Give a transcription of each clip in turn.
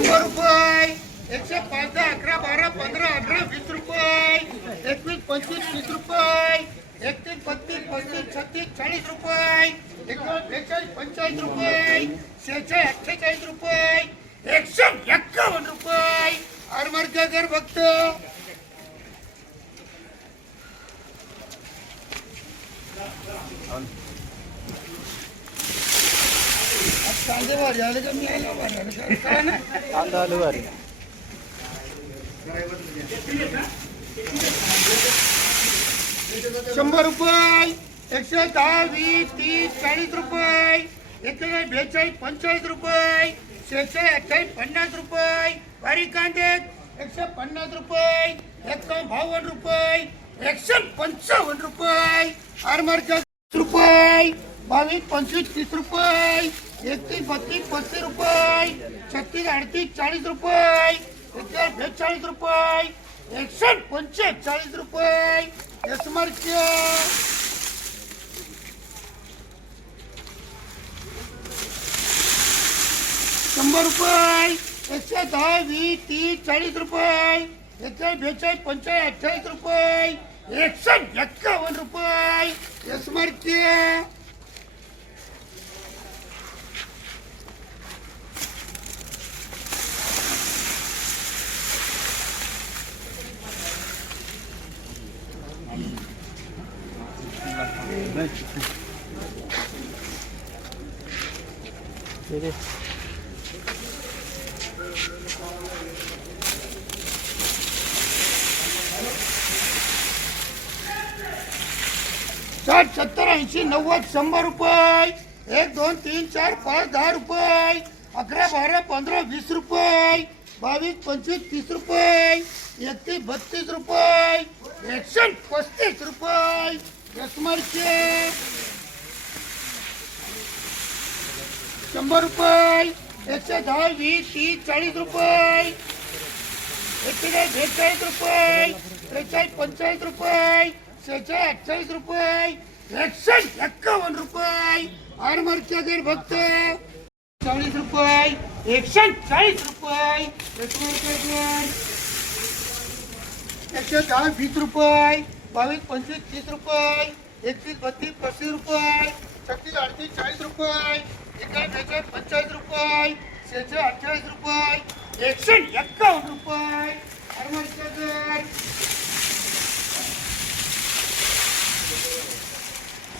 शंभर रुपये, एकशे पाच दहा अकरा, बारा, पंधरा, अठरा, वीस रुपये, एकवीस, पंचवीस, तीस रुपये, एकतीस, बत्तीस, पस्तीस, छत्तीस, चाळीस रुपये, एकोण, बेचाळीस पंचाळीस रुपये, शेहेचाळीस, अठ्ठेचाळीस रुपये, एकशे एक्कावन्न रुपये. अरमरच्या घर बघतो यायला का मी यायला बाहेर यायला काय- काय नाही कांदा आलू वारी शंभर रुपये एकशे दहा वीस तीस चाळीस रुपये एकशे बेचाळीस पंचेचाळीस रुपये शेशे अठ्ठावीस पन्नास रुपये बारीक कांदे एकशे पन्नास रुपये एकावन्न बावन्न रुपये एकशे पंचावन्न रुपये आरमारच्या रुपये बावीस पंचवीस तीस रुपये एकतीस बत्तीस पस्तीस रुपये, छत्तीस, अडतीस, चाळीस रुपये एकशे बेचाळीस रुपये एकशे पंचेचाळीस रुपये एसमारच्या शंभर रुपये, एकशे दहा, वीस, तीस, चाळीस रुपये एकशे बेचाळीस, पंचेचाळीस, अठ्ठावीस रुपये एकशे एक्कावन्न रुपये दे दे. साठ, सत्तर, ऐंशी, नव्वद, शंभर रुपये. एक, दोन, तीन, चार, पाच, दहा रुपये. अकरा, बारा, पंधरा, वीस रुपये. बावीस, पंचवीस, तीस रुपये. एकतीस, बत्तीस रुपये. एकशे पस्तीस रुपये. यशमारचे शंभर रुपये. एकशे दहा वीस तीस चाळीस रुपये. एकेचाळीस बेचाळीस रुपये. त्रेचाळीस पंचेचाळीस रुपये. शेहेचाळीस अठ्ठावीस रुपये. एकशे एक्कावन्न रुपये. आरमारच्या गैर फक्त चाळीस रुपये. एकशे चाळीस रुपये. एकशे दहा वीस रुपये, बावीस, पंचवीस, तीस रुपये, एकतीस, बत्तीस, पस्तीस रुपये, छत्तीस, अडतीस, चाळीस रुपये एकाळीस बेचाळीस पंचेचाळीस रुपये, शेहेचाळीस, अठ्ठावीस रुपये, एकशे एक्कावन्न रुपये.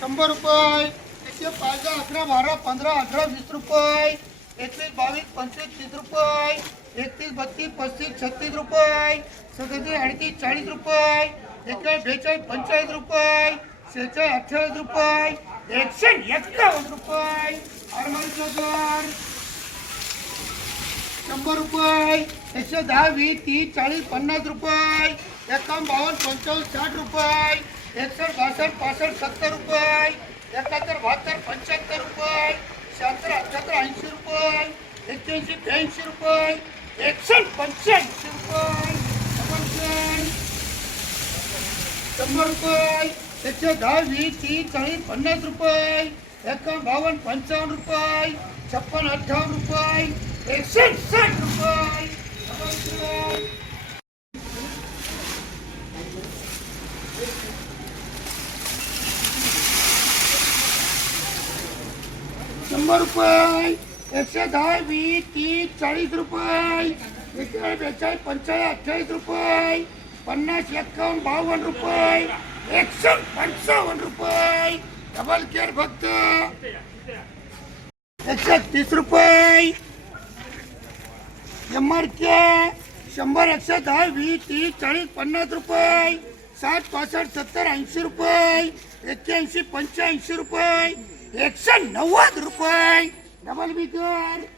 शंभर रुपये, एकशे पाच दहा अकरा, बारा, पंधरा, अठरा, वीस रुपये एकवीस बावीस, पंचवीस, तीस रुपये एकतीस बत्तीस पस्तीस छत्तीस रुपये. सदतीस अडतीस चाळीस रुपये. एकेचाळीस बेचाळीस पंचेचाळीस रुपये. शेहेचाळीस अठ्ठावीस रुपये. एकशे एक्कावन्न रुपये. आरमारीचं घर शंभर रुपये. एकशे दहा वीस तीस चाळीस पन्नास रुपये. एकावन्न बावन्न पंचावन्न साठ रुपये. एकसष्ट बासष्ट पासष्ट सत्तर रुपये. एकाहत्तर बहात्तर पंच्याहत्तर रुपये. शहात्तर अठ्याहत्तर ऐंशी रुपये. एक्क्याऐंशी ब्याऐंशी रुपये. एकशे पंच्याऐंशी रुपये शंभर शंभर रुपये एकशे दहा वीस तीस चाळीस पन्नास रुपये एकावन्न बावन्न पंचावन्न रुपये छप्पन अठ्ठावन्न रुपये एकशे साठ रुपये शंभर रुपये. एकशे दहा वीस, तीस, चाळीस रुपये. एकशे बेचाळीस पंचेचाळीस अठ्ठावीस रुपये. पन्नास, एक्कावन्न, बावन्न रुपये. एकशे पंचावन्न रुपये. डबल केअर फक्त. एकशे तीस रुपये. एम आर के शंभर, एकशे दहा वीस, तीस, चाळीस, पन्नास रुपये. साठ, पासष्ट, सत्तर, ऐंशी रुपये. एक्क्याऐंशी, पंच्याऐंशी रुपये. एकशे नव्वद रुपये. डबल बिगर